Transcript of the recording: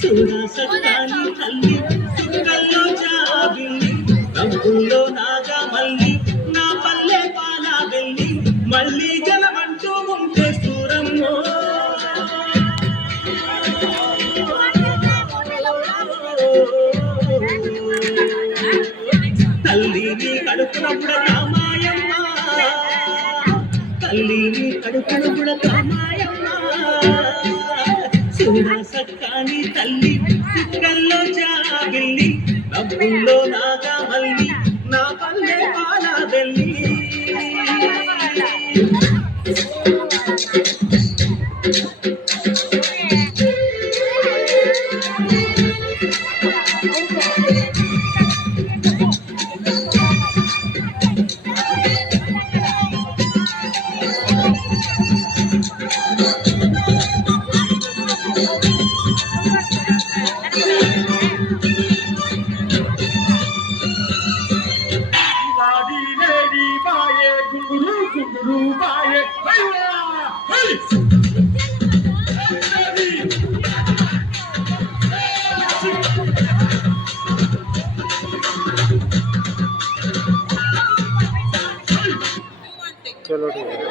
చూడా సత్తాని తల్లి సుక్కల్లో జాబిల్లి నవ్వుల్లో నాగా మల్లి నా పల్లె పాలా వెళ్ళి మళ్ళీ జలమంటూ ఉంటే సూరమ్మో తల్లిని కడుపునప్పుడు రామాయమ్మ తల్లిని కడుపునప్పుడు రామాయమ్మ చూడా సక్కాని తల్లి సుక్కల్లో జాబిల్లి నవ్వుల్లో నాగా మల్లి నా పల్లె పాలా వెళ్ళి चलो ठीक है।